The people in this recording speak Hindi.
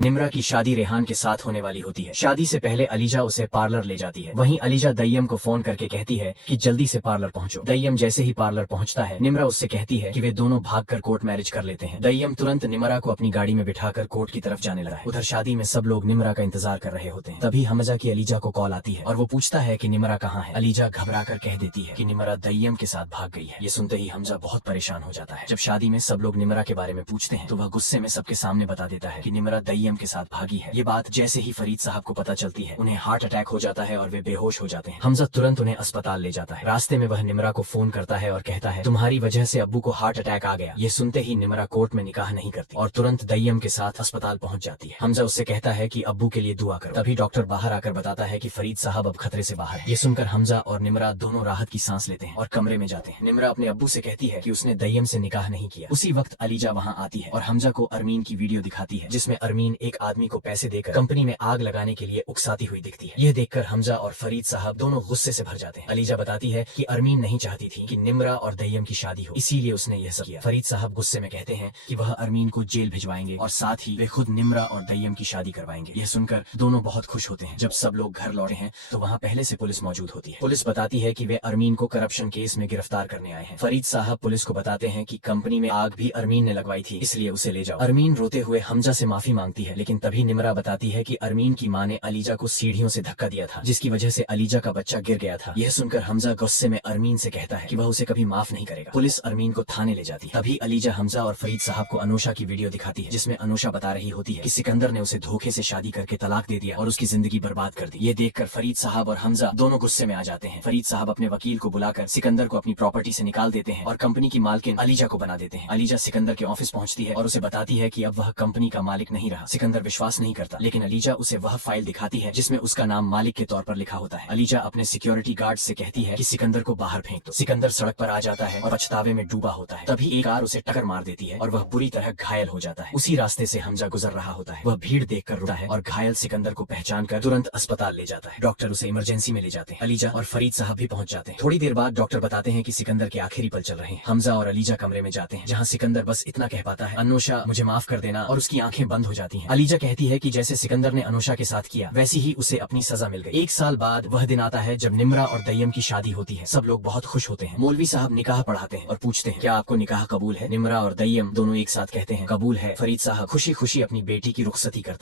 निम्रा की शादी रेहान के साथ होने वाली होती है। शादी से पहले अलीजा उसे पार्लर ले जाती है। वहीं अलीजा दय्यम को फोन करके कहती है कि जल्दी से पार्लर पहुंचो। दय्यम जैसे ही पार्लर पहुंचता है, निम्रा उससे कहती है कि वे दोनों भागकर कोर्ट मैरिज कर लेते हैं। दय्यम तुरंत निम्रा को अपनी गाड़ी में बिठाकर कोर्ट की तरफ जाने लगा है। उधर शादी में सब लोग निम्रा का इंतजार कर रहे होते हैं। तभी हमजा की अलीजा को कॉल आती है और वो पूछता है कि निम्रा कहाँ है। अलीजा घबराकर कह देती है कि निम्रा दय्यम के साथ भाग गई है। ये सुनते ही हमजा बहुत परेशान हो जाता है। जब शादी में सब लोग निम्रा के बारे में पूछते हैं तो वह गुस्से में सबके सामने बता देता है कि निम्रा दय्यम के साथ भागी है। ये बात जैसे ही फरीद साहब को पता चलती है, उन्हें हार्ट अटैक हो जाता है और वे बेहोश हो जाते हैं। हमजा तुरंत उन्हें अस्पताल ले जाता है। रास्ते में वह निम्रा को फोन करता है और कहता है तुम्हारी वजह से अब्बू को हार्ट अटैक आ गया। ये सुनते ही निम्रा कोर्ट में निकाह नहीं करती और तुरंत दय्यम के साथ अस्पताल पहुंच जाती है। हमजा उससे कहता है कि अब्बू के लिए दुआ करो। तभी डॉक्टर बाहर आकर बताता है कि फरीद साहब अब खतरे से बाहर है। ये सुनकर हमजा और निम्रा दोनों राहत की सांस लेते हैं और कमरे में जाते हैं। निम्रा अपने अब्बू से कहती है कि उसने दय्यम से निकाह नहीं किया। उसी वक्त अलीजा वहाँ आती है और हमजा को अरमीन की वीडियो दिखाती है, जिसमें अरमीन एक आदमी को पैसे देकर कंपनी में आग लगाने के लिए उकसाती हुई दिखती है। यह देखकर हमजा और फरीद साहब दोनों गुस्से से भर जाते हैं। अलीजा बताती है कि अरमीन नहीं चाहती थी कि निम्रा और दय्यम की शादी हो, इसीलिए उसने यह सब किया। फरीद साहब गुस्से में कहते हैं कि वह अरमीन को जेल भिजवाएंगे और साथ ही वे खुद निम्रा और दय्यम की शादी करवाएंगे। यह सुनकर दोनों बहुत खुश होते हैं। जब सब लोग घर लौटे हैं तो वहाँ पहले से पुलिस मौजूद होती है। पुलिस बताती है कि वे अरमीन को करप्शन केस में गिरफ्तार करने आए हैं। फरीद साहब पुलिस को बताते हैं कि कंपनी में आग भी अरमीन ने लगवाई थी, इसलिए उसे ले जाओ। अरमीन रोते हुए हमजा से माफी मांगती है, लेकिन तभी निम्रा बताती है कि अरमीन की माँ ने अलीजा को सीढ़ियों से धक्का दिया था, जिसकी वजह से अलीजा का बच्चा गिर गया था। यह सुनकर हमजा गुस्से में अरमीन से कहता है कि वह उसे कभी माफ नहीं करेगा। पुलिस अरमीन को थाने ले जाती है। तभी अलीजा हमजा और फरीद साहब को अनुषा की वीडियो दिखाती है, जिसमें अनुषा बता रही होती है कि सिकंदर ने उसे धोखे से शादी करके तलाक दे दिया और उसकी जिंदगी बर्बाद कर दी। ये देखकर फरीद साहब और हमजा दोनों गुस्से में आ जाते हैं। फरीद साहब अपने वकील को बुलाकर सिकंदर को अपनी प्रॉपर्टी से निकाल देते हैं और कंपनी की मालकिन अलीजा को बना देते हैं। अलीजा सिकंदर के ऑफिस पहुंचती है और उसे बताती है कि अब वह कंपनी का मालिक नहीं रहा। सिकंदर विश्वास नहीं करता, लेकिन अलीजा उसे वह फाइल दिखाती है जिसमें उसका नाम मालिक के तौर पर लिखा होता है। अलीजा अपने सिक्योरिटी गार्ड से कहती है कि सिकंदर को बाहर फेंक दो। सिकंदर सड़क पर आ जाता है और पछतावे में डूबा होता है। तभी एक कार उसे टक्कर मार देती है और वह बुरी तरह घायल हो जाता है। उसी रास्ते से हमजा गुजर रहा होता है। वह भीड़ देखकर रुकता है और घायल सिकंदर को पहचानकर तुरंत अस्पताल ले जाता है। डॉक्टर उसे इमरजेंसी में ले जाते हैं। अलीजा और फरीद साहब भी पहुंच जाते हैं। थोड़ी देर बाद डॉक्टर बताते हैं कि सिकंदर के आखिरी पल चल रहे हैं। हमजा और अलीजा कमरे में जाते हैं, जहाँ सिकंदर बस इतना कह पाता है, अनुषा मुझे माफ कर देना, और उसकी आंखें बंद हो जाती हैं। अलीजा कहती है कि जैसे सिकंदर ने अनुषा के साथ किया, वैसी ही उसे अपनी सजा मिल गई। 1 साल बाद वह दिन आता है जब निम्रा और दय्यम की शादी होती है। सब लोग बहुत खुश होते हैं। मौलवी साहब निकाह पढ़ाते हैं और पूछते हैं क्या आपको निकाह कबूल है। निम्रा और दय्यम दोनों एक साथ कहते हैं कबूल है। फरीद साहब खुशी खुशी अपनी बेटी की रुखसती करते हैं।